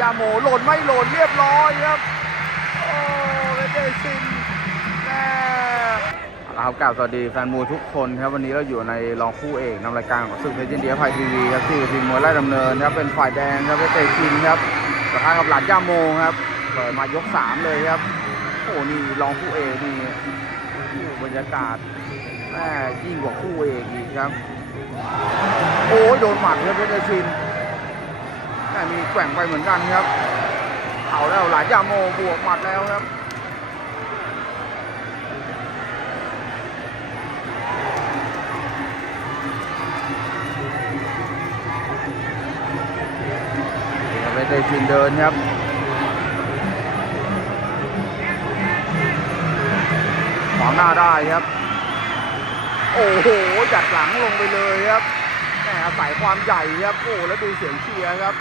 ยาโมหล่นไม่หล่นเรียบร้อยครับ โอ้เวเดซินแน่ครับกล่าวสวัสดีแฟนมวยทุกคนครับวันนี้เราอยู่ในรองคู่เอกนำรายการของศึกเพชรยินดีไทยทีวีครับที่ทีมมวยไล่ดำเนินครับเป็นฝ่ายแดงครับเวเดซินครับประทะกับหลานยาโมครับเปิดมายกสามเลยครับโอ้นี่รองคู่เอกนี่บรรยากาศแม่ยิ่งกว่าคู่เอกอีกครับ โอ้ยโดนหมัดครับเพชรเดชิน มีแกว่งไปเหมือนกันครับเอาแล้วหลานยาโมบวกหมัดแล้วครับเพชรเดชินเดินครับขวางหน้าได้ครับ โอ้โหจัดหลังลงไปเลยครับแหมอาศัยความใหญ่ครับ โอ้แล้วดูเสียงเชียร์ครับ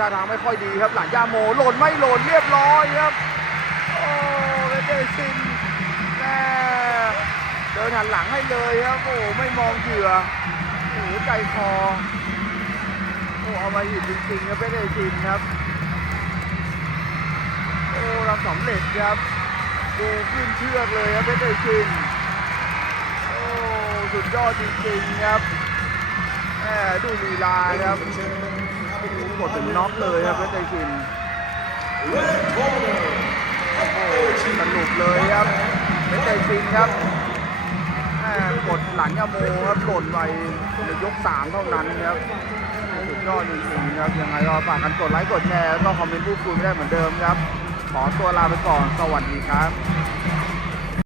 ท่าทางไม่ค่อยดีครับ หลังย่าโมหล่นไม่หล่นเรียบร้อยครับ โอ้เวเดซินแหมเดินหันหลังให้เลยครับโอ้ไม่มองเหยื่อโอ้ใจคอโอ้เอามาอยู่จริงๆครับเวเดซินครับโอ้ทำสำเร็จครับดูขึ้นเชือกเลยครับเพชรเดชินโอ้สุดยอดจริงๆครับแหมดูลีลาครับ กดถึงน็อกเลยครับเพชรเดชินโอ้โหสนุกเลยครับเพชรเดชินครับกดหลังยาโมครับหล่นไปในยกสามเท่านั้นครับสุดยอดจริงๆครับยังไงก็ฝากกันกดไลค์กดแชร์แล้วก็คอมเมนต์พูดคุยไม่ได้เหมือนเดิมครับ ขอตัวลาไปก่อนสวัสดีครับ